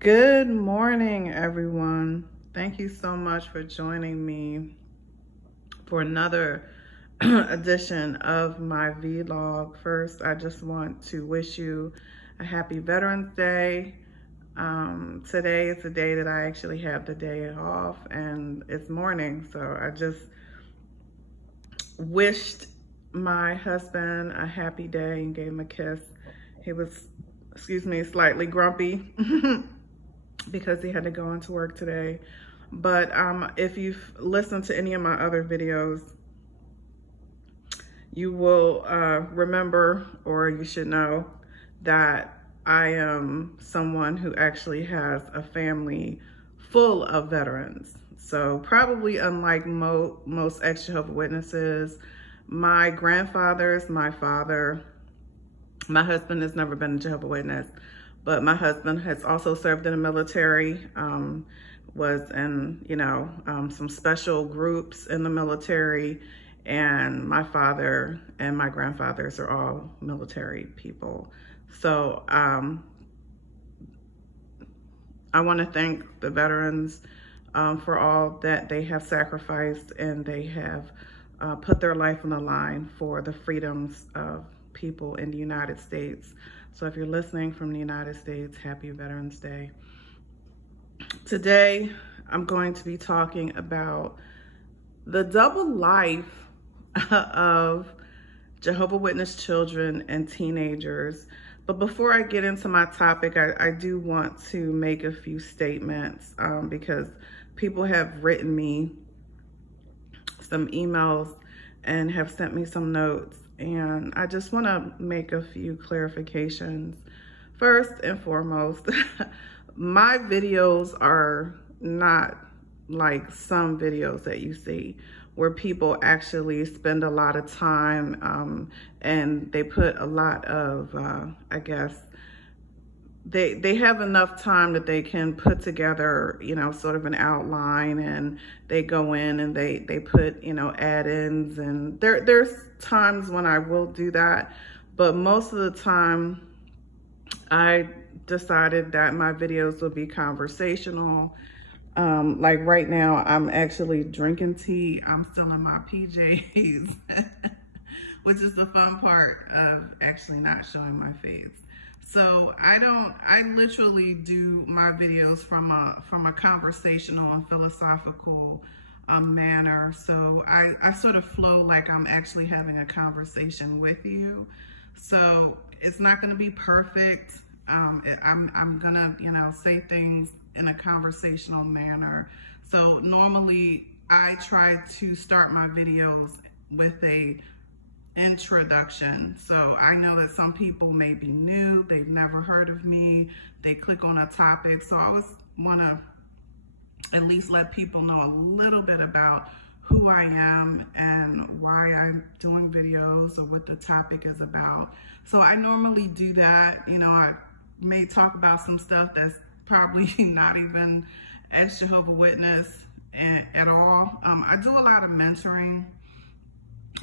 Good morning, everyone. Thank you so much for joining me for another edition of my vlog. First, I just want to wish you a happy Veterans Day. Today is the day that I actually have the day off, and it's morning, so I just wished my husband a happy day and gave him a kiss. He was, slightly grumpy because he had to go into work today. But if you've listened to any of my other videos, you will remember, or you should know, that I am someone who actually has a family full of veterans. So probably unlike most ex-Jehovah Witnesses, my grandfathers, my father, my husband has never been a Jehovah Witness, but my husband has also served in the military, was in, some special groups in the military, and my father and my grandfathers are all military people. So I want to thank the veterans for all that they have sacrificed, and they have put their life on the line for the freedoms of people in the United States. So if you're listening from the United States, happy Veterans Day. Today, I'm going to be talking about the double life of Jehovah Witness children and teenagers. But before I get into my topic, I do want to make a few statements because people have written me some emails and have sent me some notes, and I just want to make a few clarifications. First and foremost, my videos are not like some videos that you see where people actually spend a lot of time and they put a lot of, I guess, they have enough time that they can put together, sort of an outline, and they go in and they put, add-ins, and there's times when I will do that, but most of the time I decided that my videos will be conversational. Like right now, I'm actually drinking tea. I'm still in my PJs, which is the fun part of actually not showing my face. So I literally do my videos from a conversational and philosophical manner. So I sort of flow like I'm actually having a conversation with you. So it's not going to be perfect. I'm gonna, say things in a conversational manner. So normally I try to start my videos with a introduction. So I know that some people may be new, they've never heard of me, they click on a topic. So I always want to at least let people know a little bit about who I am and why I'm doing videos or what the topic is about. So I normally do that. I may talk about some stuff that's probably not even as Jehovah Witness at all. I do a lot of mentoring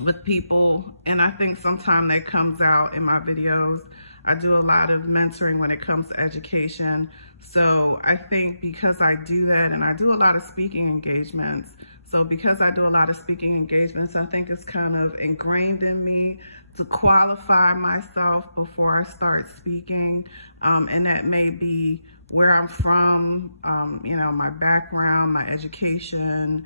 with people, and I think sometimes that comes out in my videos. I do a lot of mentoring when it comes to education. So I think because I do that, and I do a lot of speaking engagements, so because I do a lot of speaking engagements, I think it's kind of ingrained in me to qualify myself before I start speaking. And that may be where I'm from, my background, my education,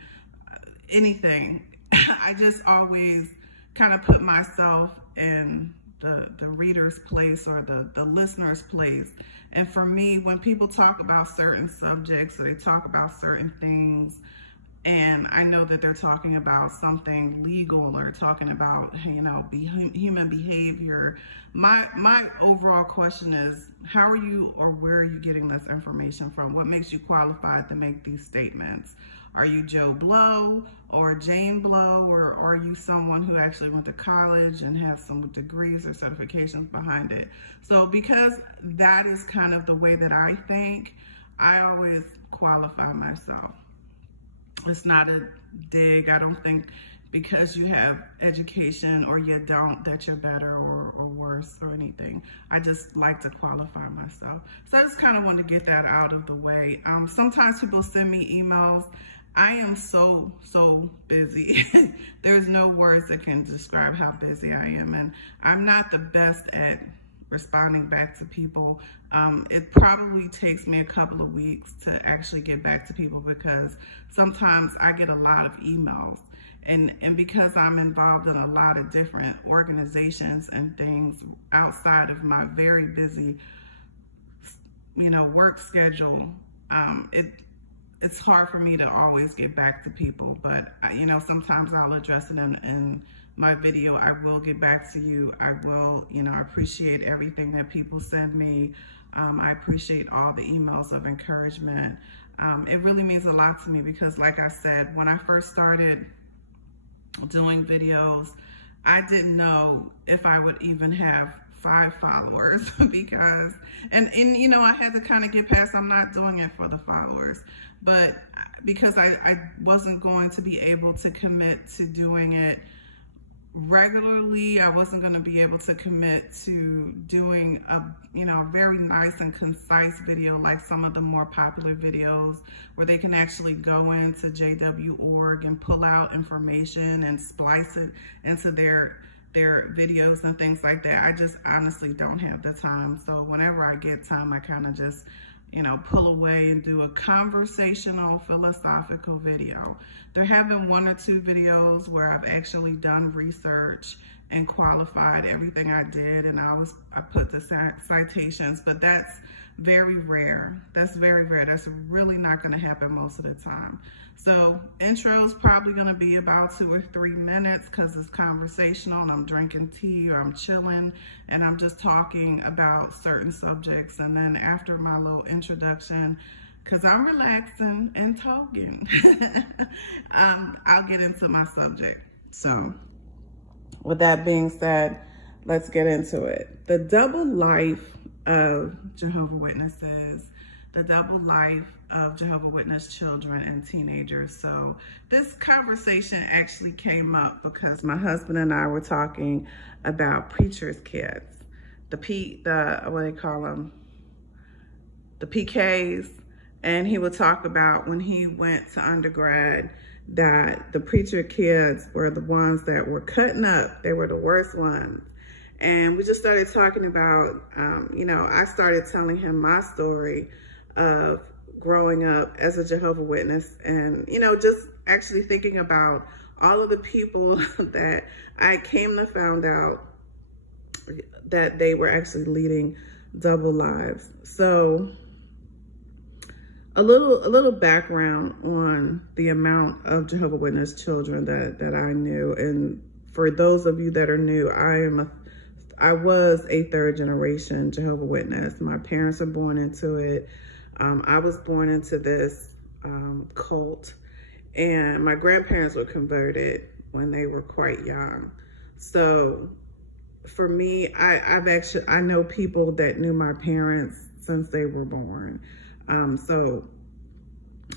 anything. I just always kind of put myself in the reader's place or the listener's place. And for me, when people talk about certain subjects or they talk about certain things, and I know that they're talking about something legal or talking about, human behavior, my overall question is, how are you or where are you getting this information from? What makes you qualified to make these statements? Are you Joe Blow or Jane Blow, or are you someone who actually went to college and has some degrees or certifications behind it? So because that is kind of the way that I think, I always qualify myself. It's not a dig. I don't think because you have education or you don't, that you're better or worse or anything. I just like to qualify myself. So I just kind of wanted to get that out of the way. Sometimes people send me emails. I am so busy. There's no words that can describe how busy I am. And I'm not the best at responding back to people. It probably takes me a couple of weeks to actually get back to people because sometimes I get a lot of emails. And because I'm involved in a lot of different organizations and things outside of my very busy, work schedule, it's hard for me to always get back to people. But, sometimes I'll address it in my video. I will get back to you. I will, I appreciate everything that people send me. I appreciate all the emails of encouragement. It really means a lot to me because, like I said, when I first started doing videos, I didn't know if I would even have 5 followers because, and I had to kind of get past, I'm not doing it for the followers, but because I wasn't going to be able to commit to doing it regularly. I wasn't going to be able to commit to doing a very nice and concise video like some of the more popular videos where they can actually go into JW.org and pull out information and splice it into their videos and things like that. I just honestly don't have the time. So whenever I get time, I kind of just pull away and do a conversational, philosophical video. There have been 1 or 2 videos where I've actually done research and qualified everything I did, and I put the citations, but that's very rare. That's very rare. That's really not going to happen most of the time. So intro is probably going to be about 2 or 3 minutes because it's conversational and I'm drinking tea or I'm chilling and I'm just talking about certain subjects. And then after my little introduction, because I'm relaxing and talking, I'll get into my subject. So with that being said, let's get into it. The double life of Jehovah Witnesses, the double life of Jehovah Witness children and teenagers. So this conversation actually came up because my husband and I were talking about preachers' kids, what do they call them? The PKs. And he would talk about when he went to undergrad that the preacher kids were the ones that were cutting up. They were the worst ones. And we just started talking about, I started telling him my story of growing up as a Jehovah Witness and, just actually thinking about all of the people that I came to find out that they were actually leading double lives. So a little background on the amount of Jehovah Witness children that I knew. And for those of you that are new, I was a 3rd generation Jehovah Witness. My parents were born into it. I was born into this cult, and my grandparents were converted when they were quite young. So for me, I know people that knew my parents since they were born. So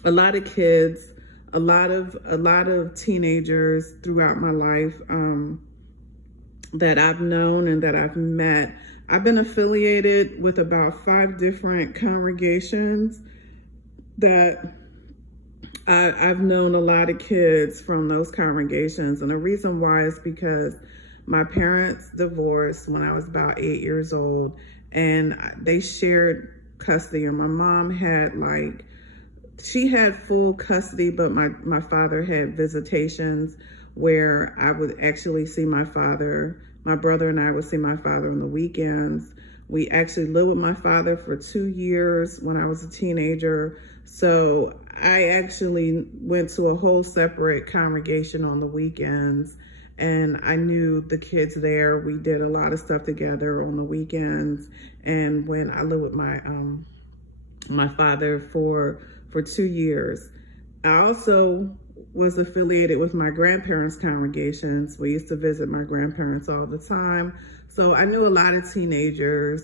a lot of kids, a lot of teenagers throughout my life that I've known and that I've met. I've been affiliated with about 5 different congregations that I've known a lot of kids from those congregations. And the reason why is because my parents divorced when I was about 8 years old, and they shared custody. And my mom had she had full custody, but my father had visitations where I would actually see my father. My brother and I would see my father on the weekends. We actually lived with my father for 2 years when I was a teenager. So I actually went to a whole separate congregation on the weekends, and I knew the kids there. We did a lot of stuff together on the weekends. And when I lived with my father for 2 years, I also was affiliated with my grandparents' congregations. We used to visit my grandparents all the time. So I knew a lot of teenagers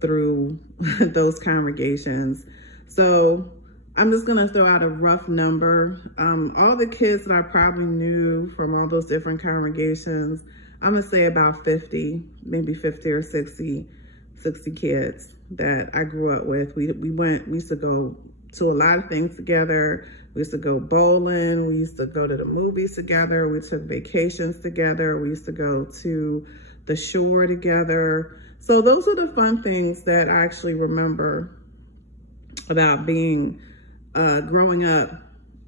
through those congregations. So I'm just going to throw out a rough number. All the kids that I probably knew from all those different congregations, I'm going to say about 50, maybe 50 or 60 kids that I grew up with. We used to go to a lot of things together. We used to go bowling. We used to go to the movies together. We took vacations together. We used to go to the shore together. So those are the fun things that I actually remember about being growing up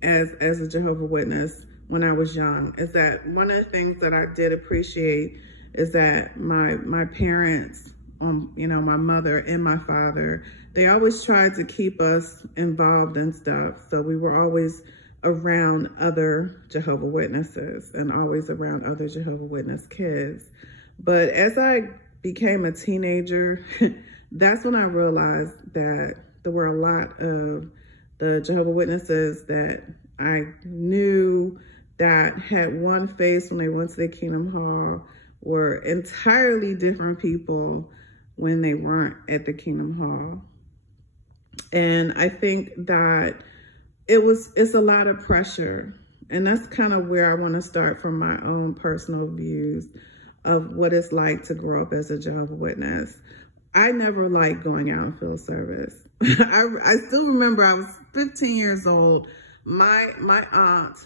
as a Jehovah's Witness when I was young. Is that one of the things that I did appreciate is that my parents, you know, my mother and my father, they always tried to keep us involved in stuff. So we were always around other Jehovah's Witnesses and always around other Jehovah's Witness kids. But as I became a teenager, that's when I realized that there were a lot of the Jehovah's Witnesses that I knew that had one face when they went to the Kingdom Hall were entirely different people when they weren't at the Kingdom Hall. And I think that it's a lot of pressure. And that's kind of where I want to start from my own personal views of what it's like to grow up as a Jehovah's Witness. I never liked going out in field service. I still remember I was 15 years old. My aunt,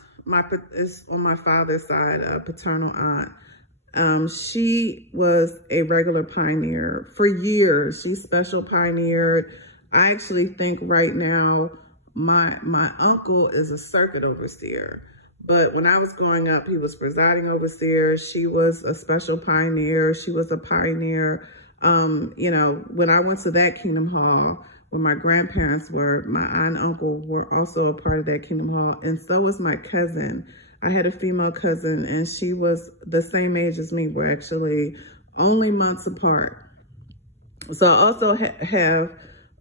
is on my father's side, a paternal aunt. She was a regular pioneer for years. She special pioneered. I actually think right now my uncle is a circuit overseer. But when I was growing up, he was presiding overseer. She was a special pioneer. She was a pioneer. You know, when I went to that Kingdom Hall, where my grandparents were, my aunt and uncle were also a part of that Kingdom Hall. And so was my cousin. I had a female cousin, and she was the same age as me. We're actually only months apart. So I also have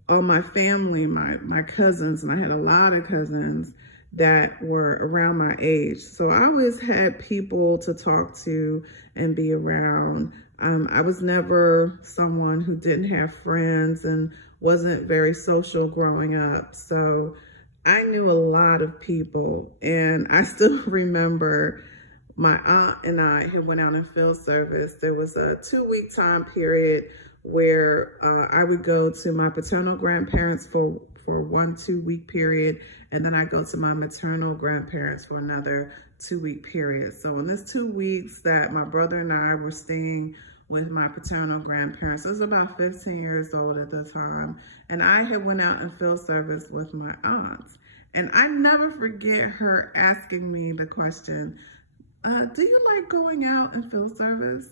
all my family, my cousins, and I had a lot of cousins that were around my age. So I always had people to talk to and be around. I was never someone who didn't have friends and wasn't very social growing up. So I knew a lot of people, and I still remember my aunt and I had went out in field service. There was a 2-week time period where I would go to my paternal grandparents for 1 2-week period, and then I go to my maternal grandparents for another 2-week period. So in this 2 weeks that my brother and I were staying with my paternal grandparents, I was about 15 years old at the time, and I had went out in field service with my aunt. And I never forget her asking me the question, do you like going out in field service?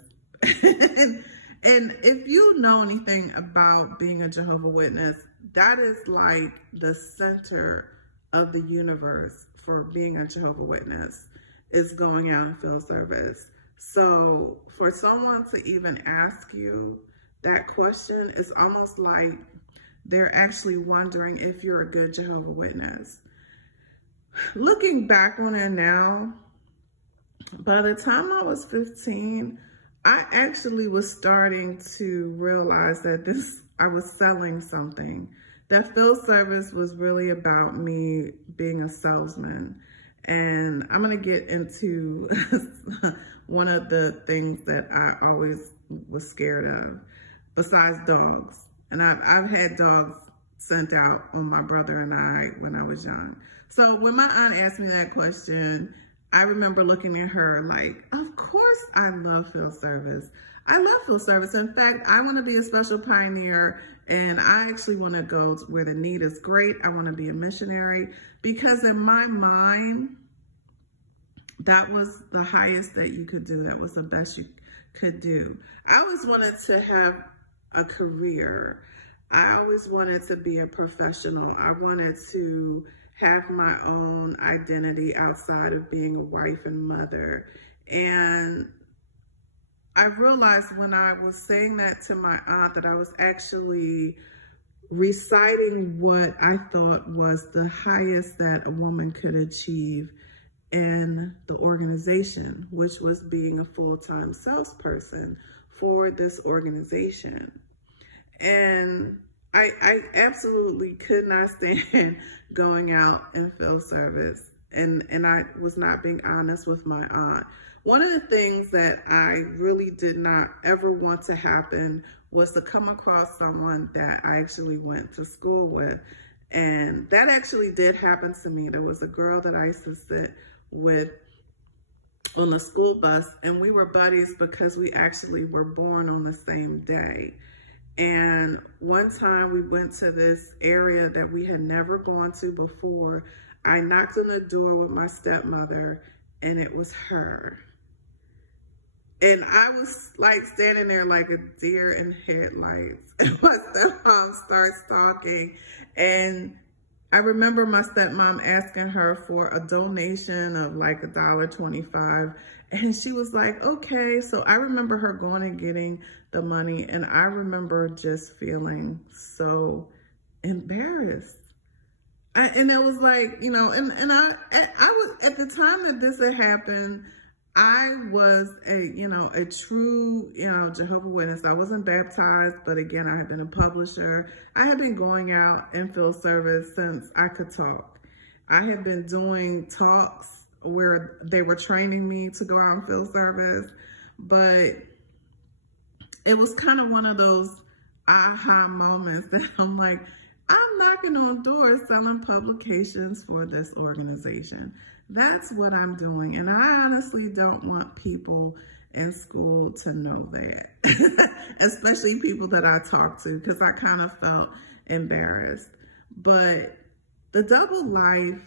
And if you know anything about being a Jehovah's Witness, that is like the center of the universe for being a Jehovah's Witness, is going out in field service. So for someone to even ask you that question, it's almost like they're actually wondering if you're a good Jehovah's Witness. Looking back on it now, by the time I was 15, I actually was starting to realize that I was selling something. That field service was really about me being a salesman. And I'm gonna get into one of the things that I always was scared of, besides dogs. And I've had dogs sent out on my brother and I when I was young. So when my aunt asked me that question, I remember looking at her like, of course I love field service. I love field service. In fact, I want to be a special pioneer, and I actually want to go to where the need is great. I want to be a missionary, because in my mind, that was the highest that you could do. That was the best you could do. I always wanted to have a career. I always wanted to be a professional. I wanted to have my own identity outside of being a wife and mother. And I realized when I was saying that to my aunt that I was actually reciting what I thought was the highest that a woman could achieve in the organization, which was being a full-time salesperson for this organization. And I absolutely could not stand going out in field service. And I was not being honest with my aunt. One of the things that I really did not ever want to happen was to come across someone that I actually went to school with. And that actually did happen to me. There was a girl that I used to sit with on the school bus, and we were buddies because we actually were born on the same day. And one time we went to this area that we had never gone to before. I knocked on the door with my stepmother, and it was her. And I was like standing there like a deer in headlights. And my stepmom starts talking. And I remember my stepmom asking her for a donation of like $1.25. And she was like, okay. So I remember her going and getting the money. And I remember just feeling so embarrassed. And it was like, you know, and I was, at the time that this had happened, I was a true, Jehovah Witness. I wasn't baptized, but again, I had been a publisher. I had been going out in field service since I could talk. I had been doing talks where they were training me to go out in field service, but it was kind of one of those aha moments that I'm like, I'm knocking on doors selling publications for this organization. That's what I'm doing. And I honestly don't want people in school to know that, especially people that I talk to, because I kind of felt embarrassed. But the double life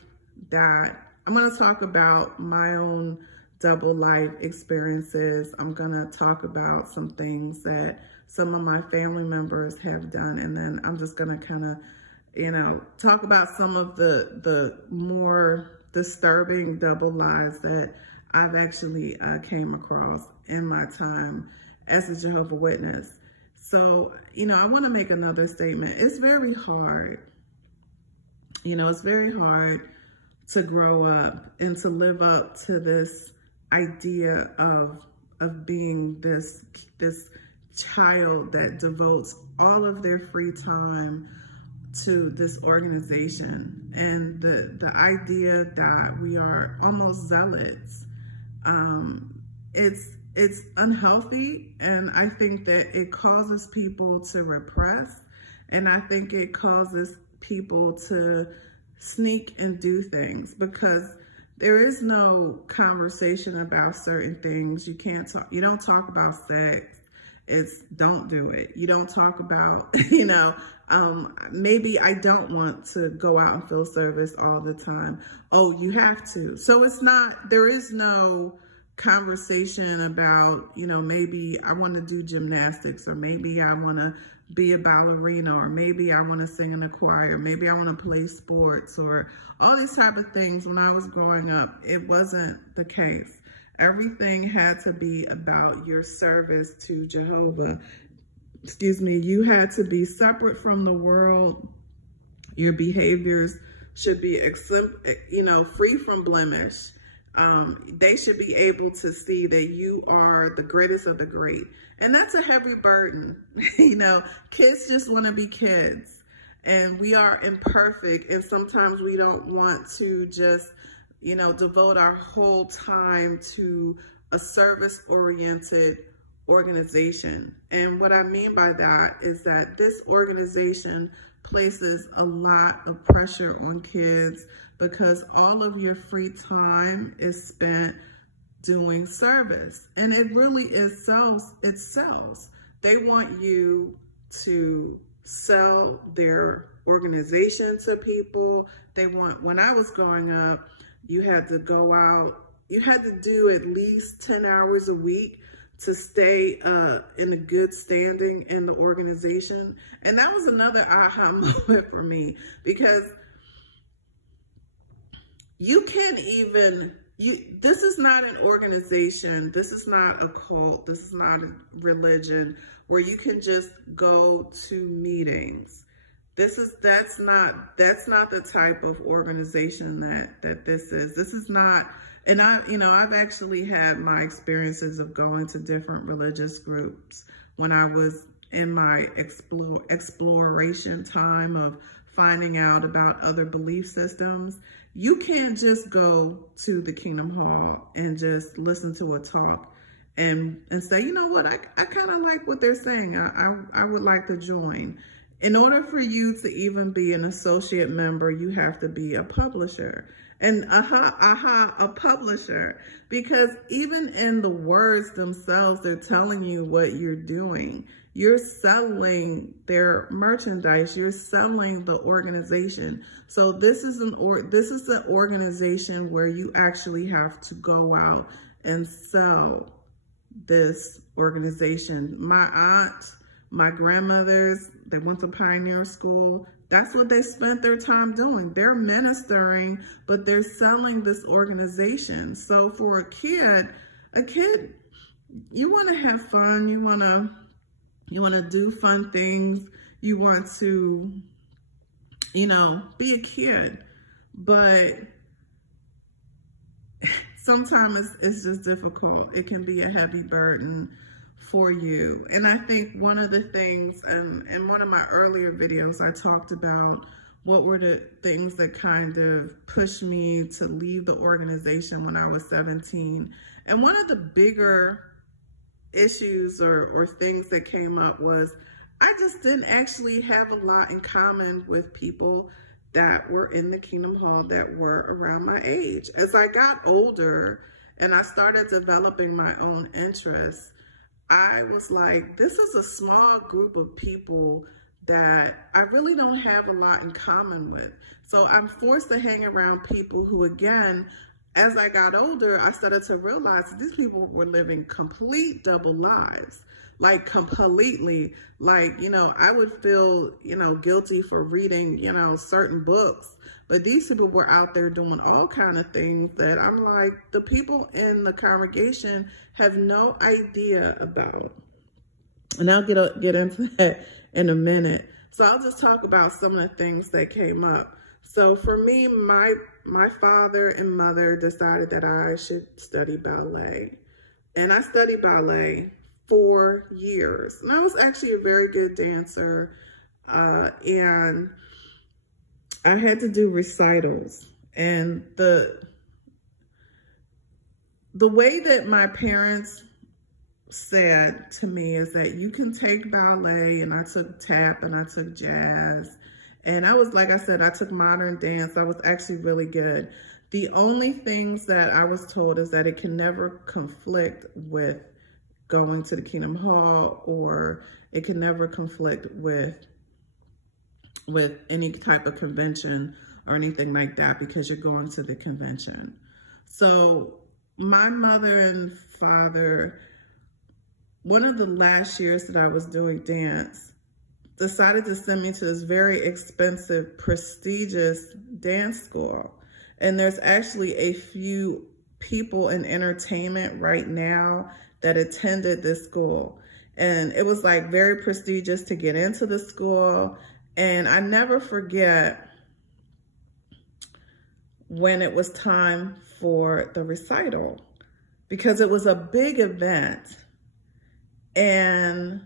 that I'm going to talk about, my own double life experiences. I'm going to talk about some things that some of my family members have done. And then I'm just going to kind of, talk about some of the more disturbing double lives that I've actually came across in my time as a Jehovah Witness. So, I want to make another statement. It's very hard. It's very hard to grow up and to live up to this idea of being this child that devotes all of their free time to this organization, and the idea that we are almost zealots. It's unhealthy, and I think that it causes people to repress, and I think it causes people to sneak and do things because there is no conversation about certain things. You don't talk about sex. It's don't do it. You don't talk about, maybe I don't want to go out and field service all the time. Oh, you have to. So there is no conversation about, maybe I want to do gymnastics, or maybe I want to be a ballerina, or maybe I want to sing in a choir, maybe I want to play sports, or all these type of things. When I was growing up, it wasn't the case. Everything had to be about your service to Jehovah. You had to be separate from the world. Your behaviors should be, free from blemish. They should be able to see that you are the greatest of the great. And that's a heavy burden. Kids just want to be kids. And we are imperfect. And sometimes we don't want to just, devote our whole time to a service-oriented organization. And what I mean by that is that this organization places a lot of pressure on kids because all of your free time is spent doing service. And it really is it sells. They want you to sell their organization to people. When I was growing up, you had to go out, you had to do at least 10 hours a week to stay in a good standing in the organization. And that was another aha moment for me, because you can't even, this is not an organization, this is not a cult, this is not a religion where you can just go to meetings. That's not the type of organization that this is. This is not, and I've actually had my experiences of going to different religious groups when I was in my exploration time of finding out about other belief systems, you can't just go to the Kingdom Hall and just listen to a talk and say, you know what, I kind of like what they're saying. I would like to join. In order for you to even be an associate member, you have to be a publisher. And a publisher, because even in the words themselves, they're telling you what you're doing. You're selling their merchandise. You're selling the organization. So this is an organization where you actually have to go out and sell this organization. My aunt, my grandmothers, they went to pioneer school. That's what they spent their time doing. They're ministering, but they're selling this organization. So for a kid, you want to have fun. You want to do fun things. You want to, be a kid. But sometimes it's just difficult. It can be a heavy burden for you. And I think one of the things, in one of my earlier videos, I talked about what were the things that kind of pushed me to leave the organization when I was 17. And one of the bigger issues or things that came up was I just didn't actually have a lot in common with people that were in the Kingdom Hall that were around my age. As I got older and I started developing my own interests, I was like, this is a small group of people that I really don't have a lot in common with. So I'm forced to hang around people who, again, as I got older, I started to realize that these people were living complete double lives. Like completely, like, I would feel, guilty for reading, certain books. But these people were out there doing all kind of things that I'm like, the people in the congregation have no idea about. And I'll get into that in a minute. So I'll just talk about some of the things that came up. So for me, my father and mother decided that I should study ballet. And I studied ballet 4 years. And I was actually a very good dancer. And I had to do recitals. And the way that my parents said to me is that you can take ballet, and I took tap and I took jazz. And I was, like I said, I took modern dance. I was actually really good. The only things that I was told is that it can never conflict with going to the Kingdom Hall, or it can never conflict with any type of convention or anything like that, because you're going to the convention. So my mother and father, one of the last years that I was doing dance, decided to send me to this very expensive, prestigious dance school. And there's actually a few people in entertainment right now that attended this school. And it was like very prestigious to get into the school. And I never forget when it was time for the recital, because it was a big event. And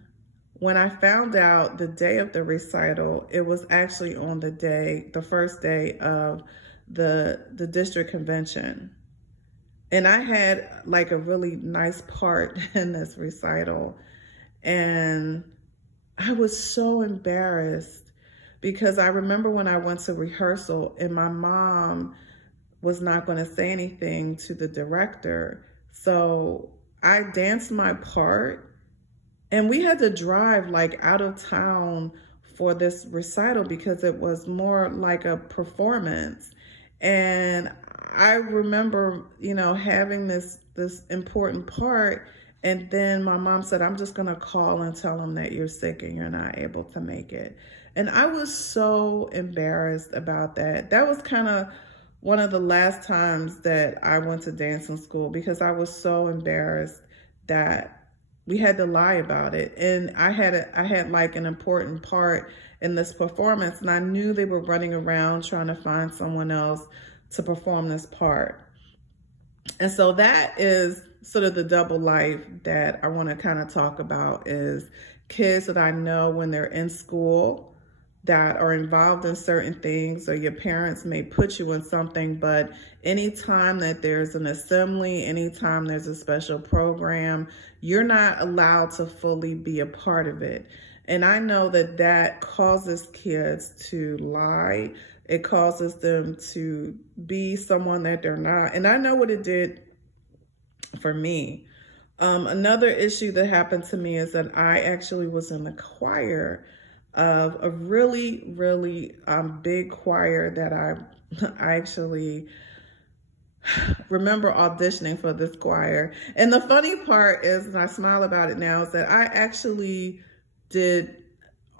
when I found out the day of the recital, it was actually on the first day of the district convention. And I had like a really nice part in this recital. And I was so embarrassed, because I remember when I went to rehearsal and my mom was not going to say anything to the director. So I danced my part, and we had to drive like out of town for this recital because it was more like a performance. And I remember, having this important part. And then my mom said, I'm just going to call and tell him that you're sick and you're not able to make it. And I was so embarrassed about that. That was kind of one of the last times that I went to dancing school, because I was so embarrassed that we had to lie about it. And I had like an important part in this performance, and I knew they were running around trying to find someone else to perform this part. And so that is sort of the double life that I want to kind of talk about, is kids that I know when they're in school that are involved in certain things, or your parents may put you in something, but anytime that there's an assembly, anytime there's a special program, you're not allowed to fully be a part of it. And I know that that causes kids to lie. It causes them to be someone that they're not. And I know what it did for me. Another issue that happened to me is that I actually was in the choir of a really, really big choir that I actually remember auditioning for this choir. And the funny part is, and I smile about it now, is that I actually did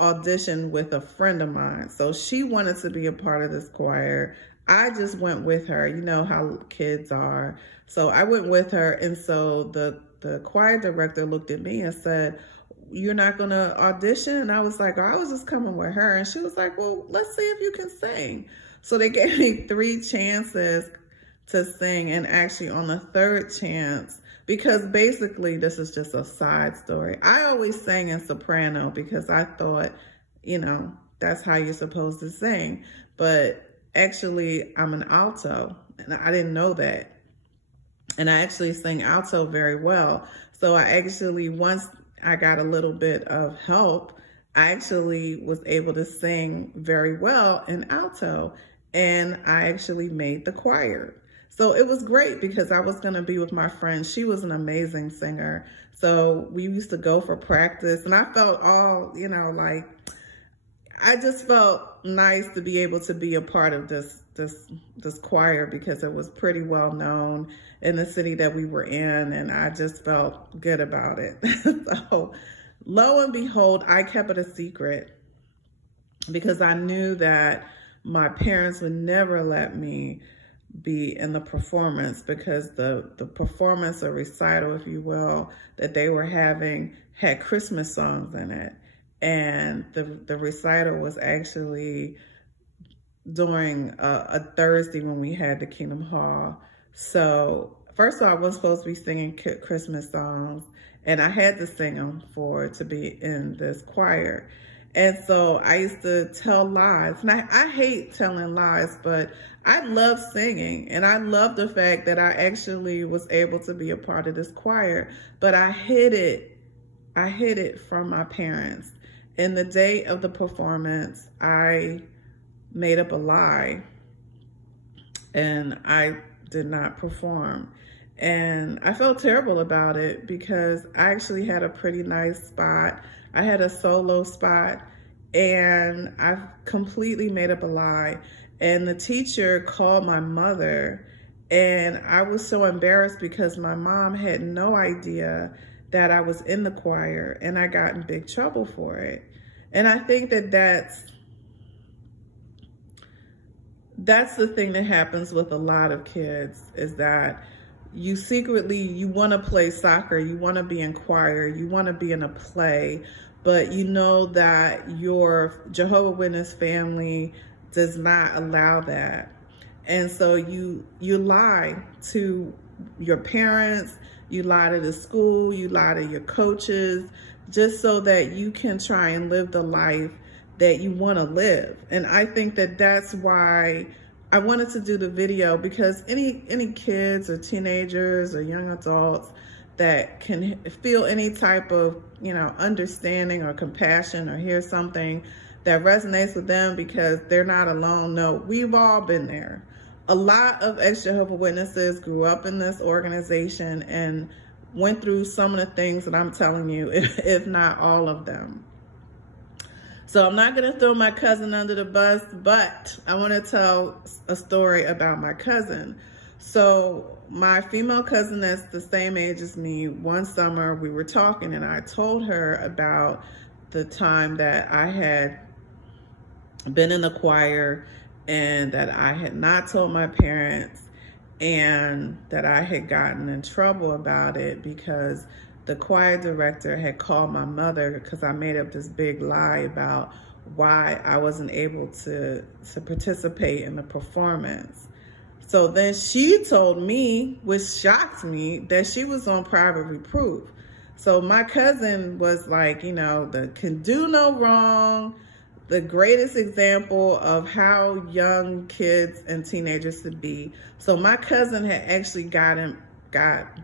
audition with a friend of mine. So she wanted to be a part of this choir. I just went with her. You know how kids are. So I went with her. And so the choir director looked at me and said, "You're not going to audition?" And I was like, "Oh, I was just coming with her." And she was like, "Well, let's see if you can sing." So they gave me 3 chances to sing. And actually on the 3rd chance, because basically this is just a side story, I always sang in soprano because I thought, you know, that's how you're supposed to sing. But actually I'm an alto, and I didn't know that. And I actually sing alto very well. So I actually, once I got a little bit of help, I actually was able to sing very well in alto, and I actually made the choir. So it was great because I was going to be with my friend. She was an amazing singer. So we used to go for practice, and I felt all, you know, like, I just felt nice to be able to be a part of this choir because it was pretty well known in the city that we were in, and I just felt good about it. So lo and behold, I kept it a secret because I knew that my parents would never let me be in the performance, because the performance or recital, if you will, that they were having had Christmas songs in it. And the recital was actually during a Thursday when we had the Kingdom Hall. So first of all, I was supposed to be singing Christmas songs, and I had to sing them to be in this choir. And so I used to tell lies. And I hate telling lies, but I love singing. And I love the fact that I actually was able to be a part of this choir. But I hid it from my parents. And the day of the performance, I made up a lie, and I did not perform. And I felt terrible about it because I actually had a pretty nice spot. I had a solo spot, and I completely made up a lie. And the teacher called my mother, and I was so embarrassed because my mom had no idea that I was in the choir, and I got in big trouble for it. And I think that that's the thing that happens with a lot of kids, is that you secretly, you want to play soccer, you want to be in choir, you want to be in a play, but you know that your Jehovah Witness family does not allow that. And so you lie to your parents, you lie to the school, you lie to your coaches, just so that you can try and live the life that you want to live. And I think that that's why I wanted to do the video, because any kids or teenagers or young adults that can feel any type of, you know, understanding or compassion, or hear something that resonates with them because they're not alone. No, we've all been there. A lot of ex-Jehovah Witnesses grew up in this organization and went through some of the things that I'm telling you, if not all of them. So I'm not going to throw my cousin under the bus, but I want to tell a story about my cousin. So my female cousin that's the same age as me, one summer we were talking, and I told her about the time that I had been in the choir and that I had not told my parents, and that I had gotten in trouble about it because the choir director had called my mother because I made up this big lie about why I wasn't able to participate in the performance. So then she told me, which shocked me, that she was on private reproof. So my cousin was like, you know, the can do no wrong, the greatest example of how young kids and teenagers should be. So my cousin had actually got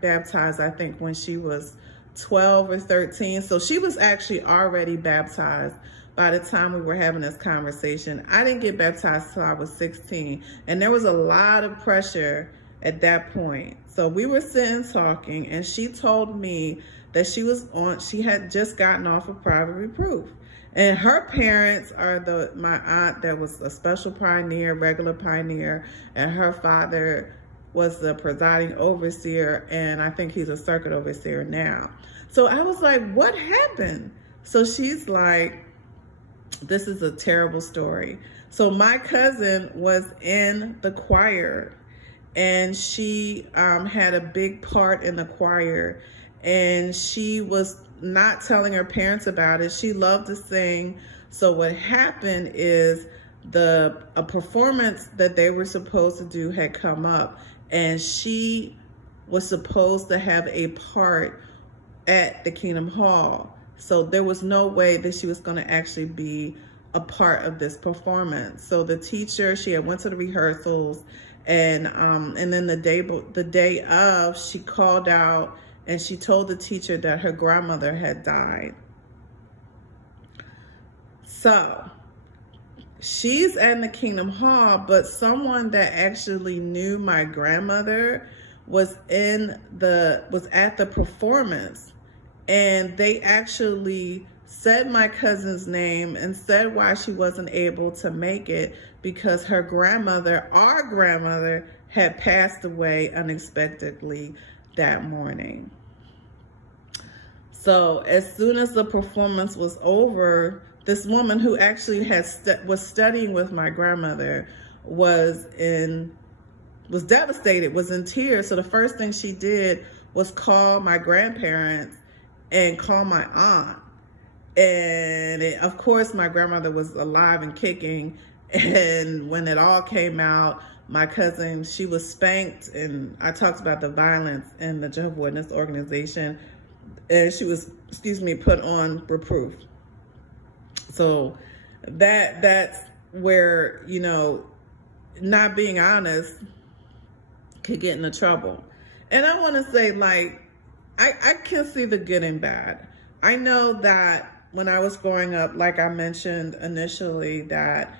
baptized, I think, when she was 12 or 13. So she was actually already baptized by the time we were having this conversation. I didn't get baptized till I was 16. And there was a lot of pressure at that point. So we were sitting talking, and she told me that she had just gotten off of private reproof. And her parents are my aunt that was a special pioneer, regular pioneer, and her father was the presiding overseer, and I think he's a circuit overseer now. So I was like, what happened? So she's like, this is a terrible story. So my cousin was in the choir, and she had a big part in the choir, and she was not telling her parents about it. She loved to sing. So what happened is a performance that they were supposed to do had come up, and she was supposed to have a part at the Kingdom Hall. So there was no way that she was going to actually be a part of this performance. So the teacher, she had went to the rehearsals, and then the day of, she called out and she told the teacher that her grandmother had died. So she's in the Kingdom Hall, but someone that actually knew my grandmother was at the performance, and they actually said my cousin's name and said why she wasn't able to make it, because her grandmother, our grandmother, had passed away unexpectedly that morning. So as soon as the performance was over, this woman who actually was studying with my grandmother was devastated, was in tears. So the first thing she did was call my grandparents and call my aunt. And of course, my grandmother was alive and kicking. And when it all came out, my cousin, she was spanked, and I talked about the violence in the Jehovah Witness organization, and she was, put on reproof. So that's where, you know, not being honest could get into trouble. And I want to say, like, I can see the good and bad. I know that when I was growing up, like I mentioned initially, that,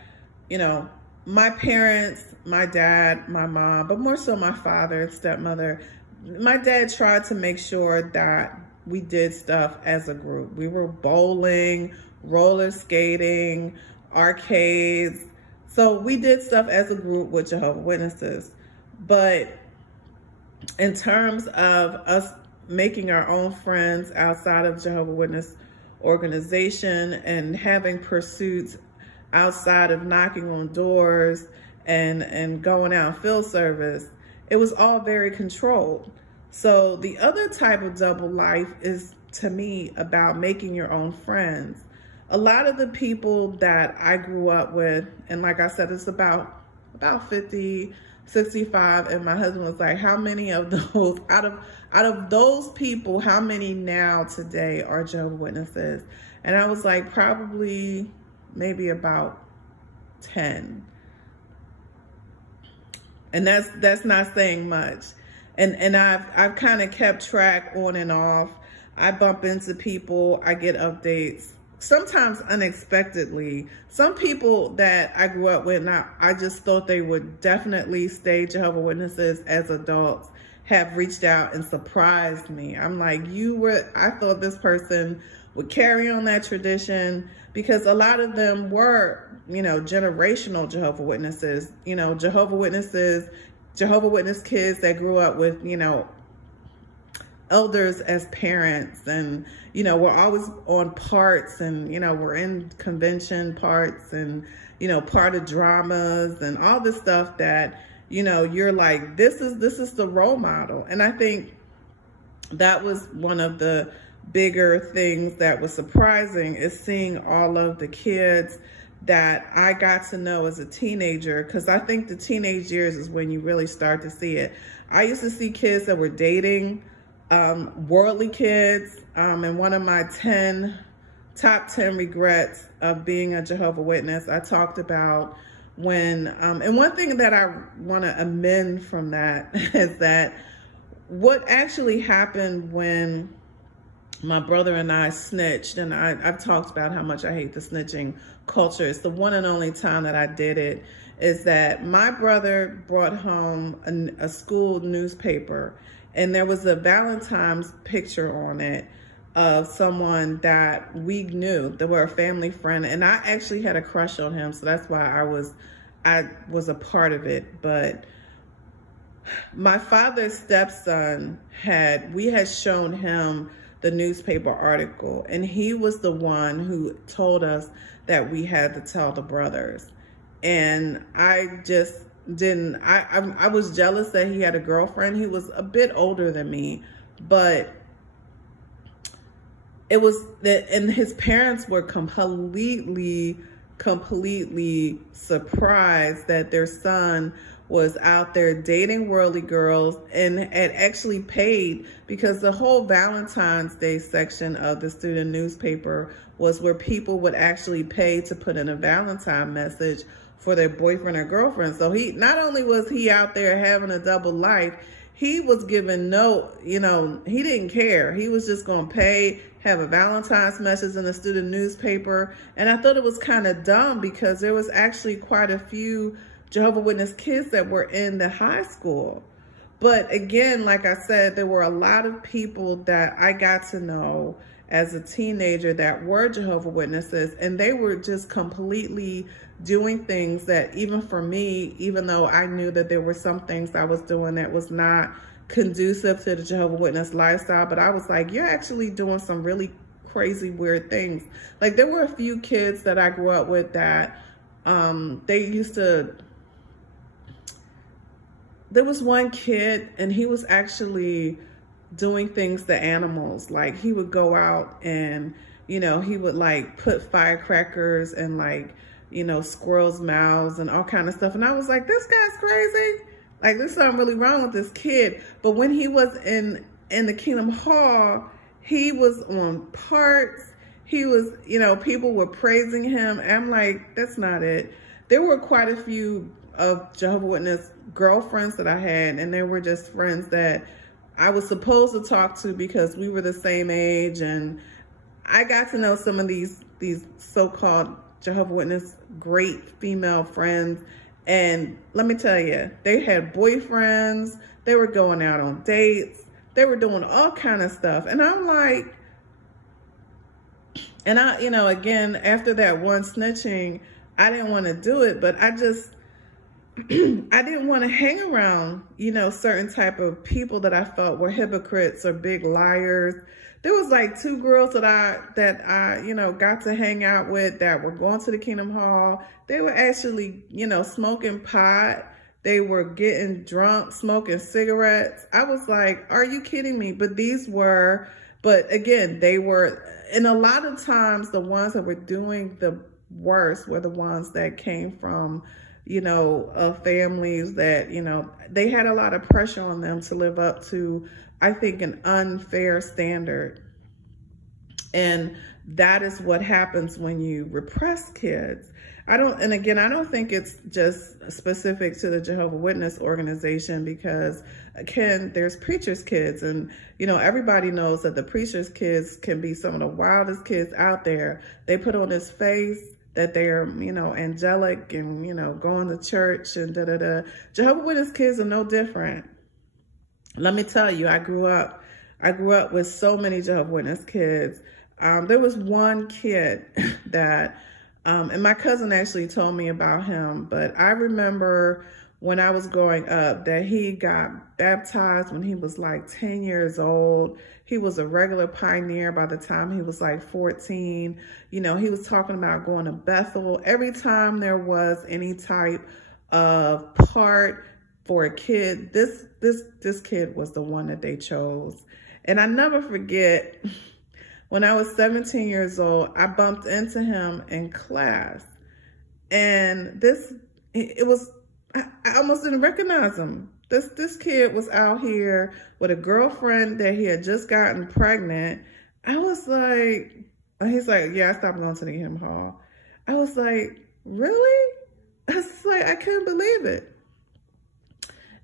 you know, my parents, my dad, my mom, but more so my father and stepmother, my dad tried to make sure that we did stuff as a group. We were bowling, roller skating, arcades. So we did stuff as a group with Jehovah's Witnesses. But in terms of us making our own friends outside of Jehovah's Witness organization and having pursuits outside of knocking on doors and going out field service, it was all very controlled. So the other type of double life is, to me, about making your own friends. A lot of the people that I grew up with, and like I said, it's about 50, 65, and my husband was like, how many of those, out of those people, how many now today are Jehovah's Witnesses? And I was like, probably maybe about 10. And that's not saying much. And I've kind of kept track on and off. I bump into people, I get updates, sometimes unexpectedly. Some people that I grew up with, I just thought they would definitely stay Jehovah's Witnesses as adults, have reached out and surprised me. I'm like, I thought this person would carry on that tradition, because a lot of them were, you know, generational Jehovah's Witnesses, you know, Jehovah's Witness kids that grew up with, you know, elders as parents, and, you know, we're always on parts, and, you know, we're in convention parts, and, you know, part of dramas and all this stuff that, you know, you're like, this is the role model. And I think that was one of the bigger things that was surprising, is seeing all of the kids that I got to know as a teenager, because I think the teenage years is when you really start to see it. I used to see kids that were dating worldly kids. And one of my top 10 regrets of being a Jehovah's Witness, I talked about when, and one thing that I want to amend from that is that what actually happened when my brother and I snitched, and I've talked about how much I hate the snitching culture. It's the one and only time that I did it, is that my brother brought home a school newspaper, and there was a Valentine's picture on it of someone that we knew, that were a family friend, and I actually had a crush on him, so that's why I was a part of it. But my father's stepson we had shown him the newspaper article, and he was the one who told us that we had to tell the brothers. And I just didn't, I was jealous that he had a girlfriend. He was a bit older than me, but it was that, and his parents were completely surprised that their son was out there dating worldly girls, and had actually paid, because the whole Valentine's Day section of the student newspaper was where people would actually pay to put in a Valentine message for their boyfriend or girlfriend. So he, not only was he out there having a double life, he was giving he didn't care. He was just going to pay, have a Valentine's message in the student newspaper. And I thought it was kind of dumb, because there was actually quite a few Jehovah's Witness kids that were in the high school. But again, like I said, there were a lot of people that I got to know as a teenager that were Jehovah's Witnesses, and they were just completely doing things that, even for me, even though I knew that there were some things I was doing that was not conducive to the Jehovah's Witness lifestyle, but I was like, you're actually doing some really crazy, weird things. Like, there were a few kids that I grew up with that there was one kid, and he was actually doing things to animals. Like, he would go out and, he would like put firecrackers and like, squirrels' mouths and all kind of stuff. And I was like, this guy's crazy. Like, there's something really wrong with this kid. But when he was in the Kingdom Hall, he was on parts. He was, people were praising him. And I'm like, that's not it. There were quite a few of Jehovah's Witness girlfriends that I had, and they were just friends that I was supposed to talk to because we were the same age. And I got to know some of these so-called Jehovah's Witness great female friends. And let me tell you, they had boyfriends, they were going out on dates, they were doing all kind of stuff. And I'm like, and I, again, after that one snitching, I didn't want to do it, but I just, I didn't want to hang around, certain type of people that I felt were hypocrites or big liars. There was like two girls that I got to hang out with that were going to the Kingdom Hall. They were actually, smoking pot. They were getting drunk, smoking cigarettes. I was like, are you kidding me? But but again, they were, and a lot of times the ones that were doing the worst were the ones that came from, families that, they had a lot of pressure on them to live up to, I think, an unfair standard. And that is what happens when you repress kids. I don't think it's just specific to the Jehovah's Witness organization, because again, there's preachers' kids, and everybody knows that the preachers' kids can be some of the wildest kids out there. They put on this face that they're, angelic and, going to church and da-da-da. Jehovah's Witness kids are no different. Let me tell you, I grew up with so many Jehovah's Witness kids. There was one kid that, and my cousin actually told me about him, but I remember when I was growing up that he got baptized when he was like 10 years old. He was a regular pioneer by the time he was like 14. He was talking about going to Bethel. Every time there was any type of part for a kid, this kid was the one that they chose. And I never forget, when I was 17 years old, I bumped into him in class. And I almost didn't recognize him. This kid was out here with a girlfriend that he had just gotten pregnant. I was like, he's like, yeah, I stopped going to the Kingdom Hall. I was like, really? I was like, I couldn't believe it.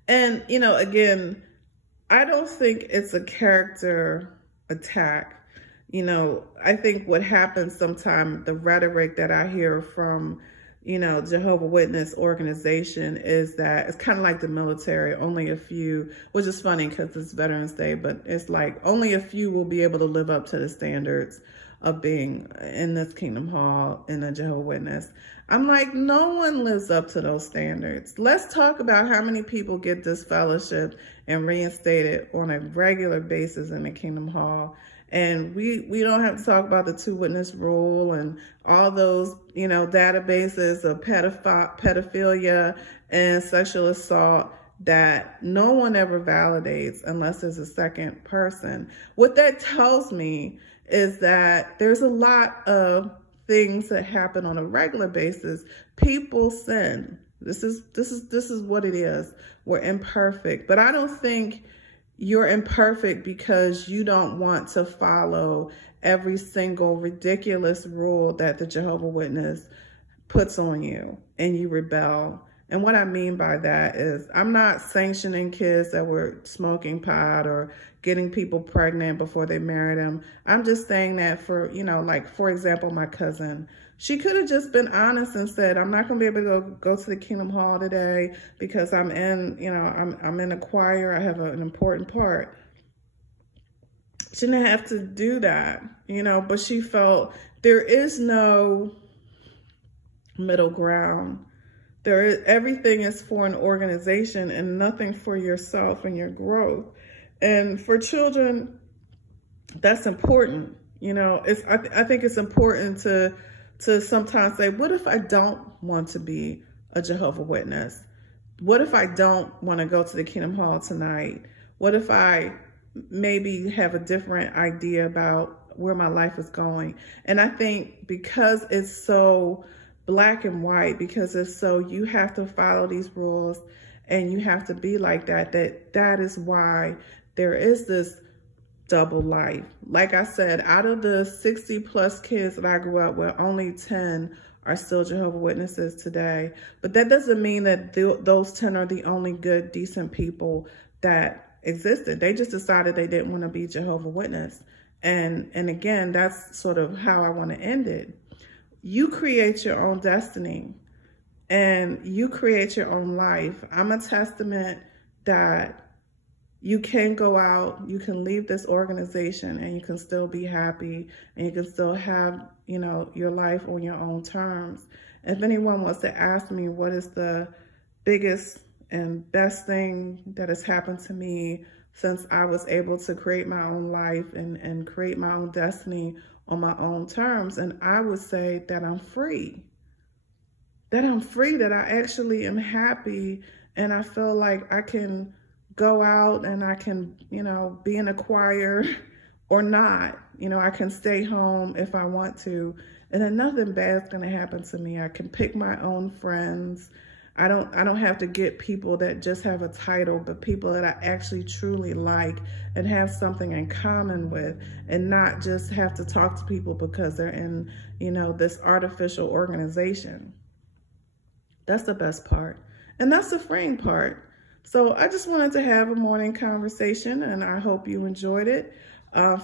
And, you know, again, I don't think it's a character attack. You know, I think what happens sometimes, the rhetoric that I hear from, you know, Jehovah Witness organization is that it's kind of like the military, only a few, which is funny because it's Veterans Day, but it's like only a few will be able to live up to the standards of being in this Kingdom Hall in a Jehovah Witness. I'm like, no one lives up to those standards. Let's talk about how many people get this fellowship and reinstated on a regular basis in the Kingdom Hall. And we don't have to talk about the 2-witness rule and all those, you know, databases of pedophilia and sexual assault that no one ever validates unless there's a second person. What that tells me is that there's a lot of things that happen on a regular basis. People sin. This is what it is. We're imperfect, but I don't think you're imperfect because you don't want to follow every single ridiculous rule that the Jehovah Witness puts on you and you rebel. And what I mean by that is I'm not sanctioning kids that were smoking pot or getting people pregnant before they married them. I'm just saying that for, you know, like, for example, my cousin, she could have just been honest and said, I'm not going to be able to go to the Kingdom Hall today because I'm in, you know, I'm in a choir. I have an important part. She didn't have to do that, you know, but she felt there is no middle ground. Everything is for an organization and nothing for yourself and your growth. And for children, that's important. You know, I think it's important to sometimes say, what if I don't want to be a Jehovah Witness? What if I don't want to go to the Kingdom Hall tonight? What if I maybe have a different idea about where my life is going? And I think because it's so black and white, because it's so, you have to follow these rules and you have to be like that is why there is this double life. Like I said, out of the 60 plus kids that I grew up with, only 10 are still Jehovah Witnesses today. But that doesn't mean that those 10 are the only good, decent people that existed. They just decided they didn't want to be Jehovah Witness. And again, that's sort of how I want to end it. You create your own destiny and you create your own life. I'm a testament that you can go out, you can leave this organization and you can still be happy and you can still have, you know, your life on your own terms. If anyone wants to ask me what is the biggest and best thing that has happened to me since I was able to create my own life and create my own destiny on my own terms, and I would say that I'm free. That I'm free, that I actually am happy, and I feel like I can go out and I can, you know, be in a choir or not. You know, I can stay home if I want to, and then nothing bad's gonna happen to me. I can pick my own friends. I don't have to get people that just have a title, but people that I actually truly like and have something in common with, and not just have to talk to people because they're in, you know, this artificial organization. That's the best part. And that's the freeing part. So I just wanted to have a morning conversation and I hope you enjoyed it.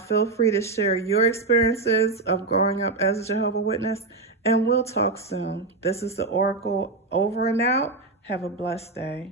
Feel free to share your experiences of growing up as a Jehovah Witness, and we'll talk soon. This is the Oracle, over and out. Have a blessed day.